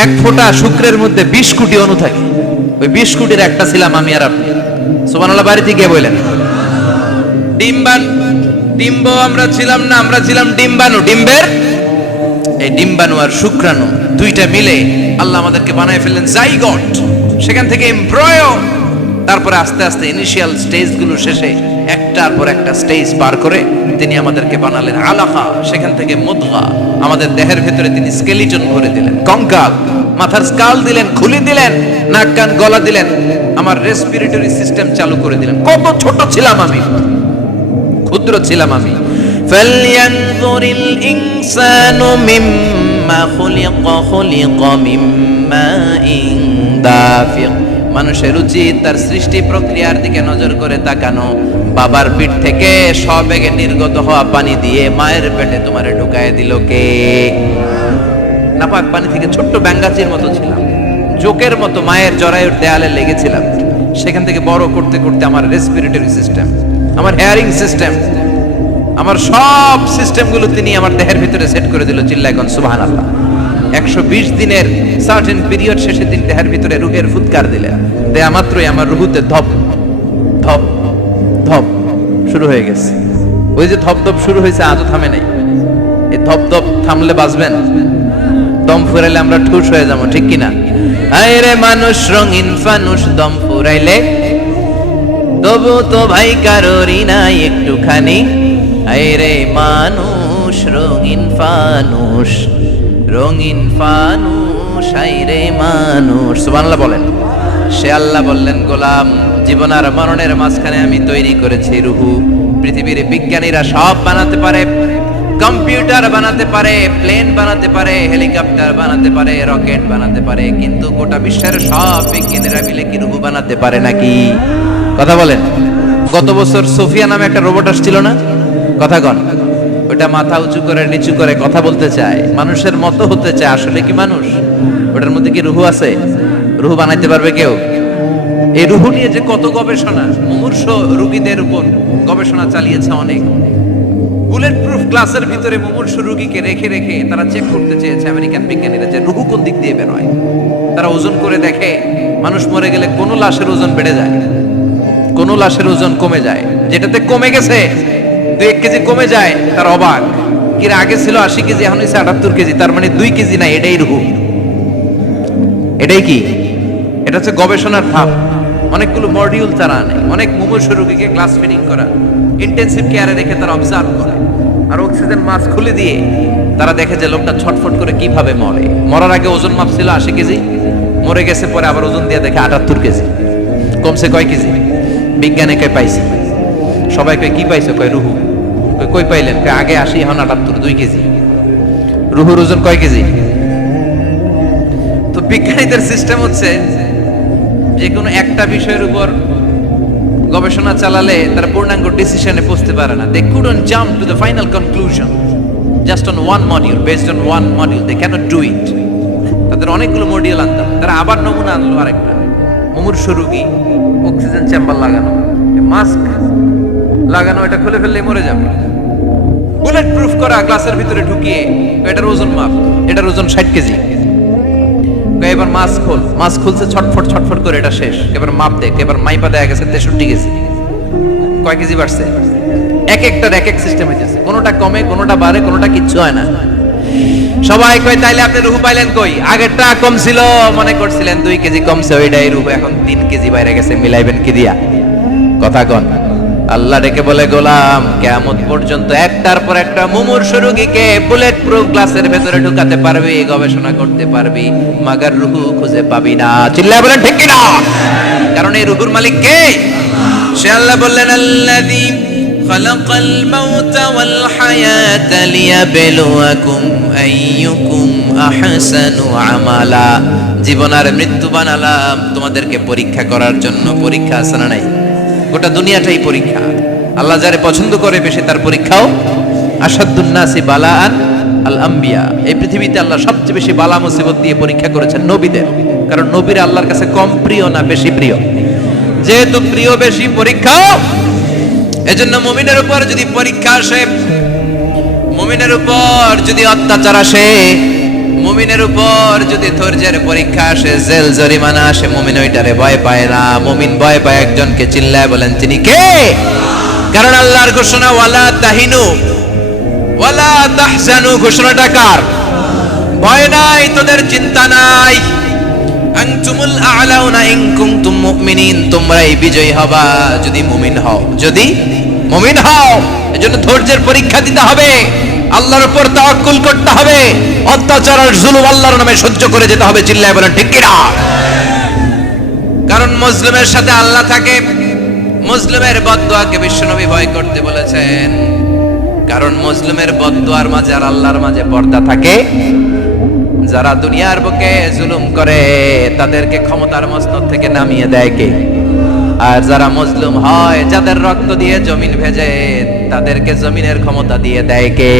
এক ফোঁটা শুক্রের মধ্যে 20 কোটি অণু থাকে। ওই 20 কোটির একটা ছিলাম আমি আর আপনি। সুবহানাল্লাহ। বাড়িতে গিয়ে বললেন ডিম্বাণু আমরা ছিলাম না, আমরা ছিলাম ডিম্বাণু। ডিম্বের এই ডিম্বাণু আর শুক্রাণু দুইটা মিলে আল্লাহ আমাদেরকে বানায় ফেললেন জাইগট, সেখান থেকে এমব্রয়ো, তারপরে আস্তে আস্তে ইনিশিয়াল স্টেজগুলো শেষে একটার পর একটা স্টেজ পার করে তিনি আমাদেরকে বানালেন আলাকা, সেখান থেকে মুদগা, আমাদের দেহের ভেতরে তিনি স্কেলিটন ভরে দিলেন, কঙ্কাল, মাথার স্কাল দিলেন, খুলি দিলেন, নাক কান গলা দিলেন, আমার রেসপিরেটরি সিস্টেম চালু করে দিলেন। কত ছোট ছিলাম আমি, ক্ষুদ্র ছিলাম আমি। ফালয়ানজুরিল ইনসানু মিম্মা খুলিকা মিম্মা দাফিক। মানুষের উচিত তার সৃষ্টি প্রক্রিয়ার দিকে নজর করে তাকানো। বাবার পিঠ থেকে সবেগে নির্গত হওয়া পানি দিয়ে মায়ের পেটে তোমারে ঢুকায় দিল কে? নাপাক পানি থেকে ছোট্ট ব্যাঙ্গাচির মতো ছিলাম, জোকের মতো মায়ের জরায়ুর দেয়ালে লেগেছিলাম। সেখান থেকে বড় করতে করতে আমার রেসপিরেটরি সিস্টেম, আমার হেয়ারিং সিস্টেম, আমার সব সিস্টেমগুলো তিনি আমার দেহের ভিতরে সেট করে দিল। চিল্লায় কোন সুবহানাল্লাহ। 120 দিনের সার্টেন পিরিয়ড শেষে তিনি দেহের ভিতরে রুহের ফুৎকার দিলেন। দেয়া মাত্রই আমার রুহুতে ধপ ধপ ধপ শুরু হয়ে গেছে। ওই যে ধপ ধপ শুরু হয়েছে আজও থামে নাই। এই ধপ ধপ থামলে বাঁচবেন, দম ফুরাইলে আমরা ঠুস হয়ে যাবো, ঠিক কিনা? আয় রে মানুষ রঙিন ফানুষ, দম ফুরাইলে তবু তো ভাই কারোরই নাই একটুখানি। আয় রে মানুষ রঙিন ফানুষ, রঙিন ফানুষ, আয় রে মানুষ। সুবহানাল্লাহ বলেন। সে আল্লাহ বললেন, গোলাম, জীবন আর মরণের মাঝখানে আমি তৈরি করেছি রুহু। পৃথিবীর বিজ্ঞানীরা সব বানাতে পারে, কম্পিউটার বানাতে পারে, প্লেন বানাতে পারে, হেলিকপ্টার বানাতে পারে, রকেট বানাতে পারে, কিন্তু গোটা বিশ্বের সব বিজ্ঞানীরা মিলে কি রুহু বানাতে পারে নাকি? কথা বলেন। গত বছর সোফিয়া নামে একটা রোবট আসছিল না? কথা কন। ওটা মাথা উঁচু করে নিচু করে কথা বলতে চায়, মানুষের মতো হতে চায়। আসলে কি মানুষ? ওটার মধ্যে কি রুহু আছে? রুহু বানাইতে পারবে কেউ? এই রুহু নিয়ে যে কত গবেষণা, মুমূর্ষ রোগীদের উপর গবেষণা চালিয়েছে অনেক। বুলেট প্রুফ গ্লাসের ভিতরে মুমূর্ষ রোগীকে রেখে রেখে তারা চেক করতে চেয়েছে আমেরিকান বিজ্ঞানীরা যে রুহু কোন দিক দিয়ে বের হয়। তারা ওজন করে দেখে মানুষ মরে গেলে কোন লাশের ওজন বেড়ে যায়, কোন লাশের ওজন কমে যায়। যেটাতে কমে গেছে 2-1 কেজি কমে যায়, তার অবাক। কিরা আগে ছিল 80 কেজি, এখন হয়েছে 78 কেজি, তার মানে 2 কেজি না, এটাই রুহু। এটাই কি? এটা হচ্ছে গবেষণার ধাপ। অনেকগুলো মডিউল তারা আনে, অনেক মুমূর্ষ রোগীকে গ্লাস ফিডিং করা, ইন্টেনসিভ কেয়ারে রেখে তারা অবজার্ভ করে, আর অক্সিজেন মাস্ক খুলে দিয়ে তারা দেখে যে লোকটা ছটফট করে কিভাবে মরে। মরার আগে ওজন মাপ ছিল 80 কেজি, মরে গেছে পরে আবার ওজন দিয়ে দেখে 78 কেজি। কমছে কয় কেজি? বিজ্ঞানে কয় পাইছে, সবাই কয় কি পাইছে? কয় রুহু। কই পাইলেন? কয় আগে 80, এখন 78, 2 কেজি। রুহুর ওজন কয় কেজি? তো বিজ্ঞানীদের সিস্টেম হচ্ছে যে কোনো একটা বিষয়ের উপর গবেষণা চালালে তারা পূর্ণাঙ্গ ডিসিশনে পৌঁছতে পারে না। They couldn't jump to the final conclusion just on one module, based on one module they cannot do it. তাদের অনেকগুলো মডিউল আনতাম, তারা আবার নমুনা আনলো আরেকটা। মুমূর্ষ রোগী, অক্সিজেন চেম্বার লাগানো, মাস্ক লাগানো, এটা খুলে ফেললে মরে যাবে। বুলেট প্রুফ করা গ্লাসের ভিতরে ঢুকিয়ে এটার ওজন মাপ, এটার ওজন 60 কেজি। এবার মাস্ক খোল, মাস্ক খুলছে ছটফট ছটফট করে, এটা শেষ। এবার মাপ দেখ, এবার মাইপা দেয়া গেছে 63 কেজি। কয় কেজি বাড়ছে? এক একটার এক এক সিস্টেম হয়েছে, কোনোটা কমে, কোনোটা বাড়ে, কোনোটা কিচ্ছু হয় না। সবাই কয় তাইলে আপনি রুহু পাইলেন কই? আগেরটা কম ছিল, মনে করছিলেন 2 কেজি কমছে, ওইটাই রুহু, এখন 3 কেজি বাইরে গেছে, মিলাইবেন কি দিয়া? কথা কন। আল্লাহ ডেকে বলে, গোলাম, কিয়ামত পর্যন্ত একটার পর একটা মুমূর্ষ রোগীকে বুলেট প্রুফ গ্লাসের ভেতরে ঢুকাতে পারবি, গবেষণা করতে পারবি, মাগার রুহু খুঁজে পাবি না। চিল্লায় বলেন ঠিক কিনা? কারণ এই রুহুর মালিক কে? সে আল্লাহ বললেন, আল্লাযী খালাকাল মাউতা ওয়াল হায়াতা লিয়াবলুয়াকুম আইয়ুকুম আহসানু আমালা। জীবন আর মৃত্যু বানালাম তোমাদেরকে পরীক্ষা করার জন্য। পরীক্ষা আছে না নাই? গোটা দুনিয়াটাই পরীক্ষা। আল্লাহ যারে পছন্দ করে বেশি তার পরীক্ষাও। আসাদুন নাসি বালাআন আল আম্বিয়া। এই পৃথিবীতে আল্লাহ সবচেয়ে বেশি বালা মুসিবত দিয়ে পরীক্ষা করেছেন নবীদের। কারণ নবীরা আল্লাহর কাছে কম প্রিয় না বেশি প্রিয়? যেহেতু প্রিয় বেশি, পরীক্ষাও। এজন্য মুমিনের উপর যদি পরীক্ষা আসে, মুমিনের উপর যদি অত্যাচার আসে, মুমিনের উপর যদি ধৈর্যের পরীক্ষা আসে, জেল জরিমানা আসে, মুমিন ওইটারে ভয় পায় না। মুমিন ভয় পায় একজনকে, চিল্লায় বলেন তিনি কে? কারণ আল্লাহর ঘোষণা ওয়ালা তাহিনু ওয়ালা তাহজানু, ঘোষণাটা কার? ভয় নাই, তোদের চিন্তা নাই। আনতুমুল আ'লাউনা ইন কুনতুম মুমিনিন, তোমরাই বিজয়ী হবা যদি মুমিন হও, যদি মুমিন হও। এজন্য ধৈর্যের পরীক্ষা দিতে হবে, আল্লাহর উপর তাওয়াক্কুল করতে হবে, অত্যাচার আর জুলুম আল্লাহর নামে সহ্য করে যেতে হবে। চিল্লায় বলেন ঠিক কি না? কারণ মুসলিমের সাথে আল্লাহ থাকে। মুসলিমের বদদুয়াকে বিশ্বনবী ভয় করতে বলেছেন, কারণ মুসলিমের বদদুয়ার মাঝে আর আল্লাহর মাঝে পর্দা থাকে। যারা দুনিয়ার বুকে জুলুম করে তাদেরকে ক্ষমতার মসনদ থেকে নামিয়ে দেয় কে? আর যারা মজলুম হয়, যাদের রক্ত দিয়ে জমিন ভেজে, তাদেরকে জমিনের ক্ষমতা দিয়ে দেয় কে?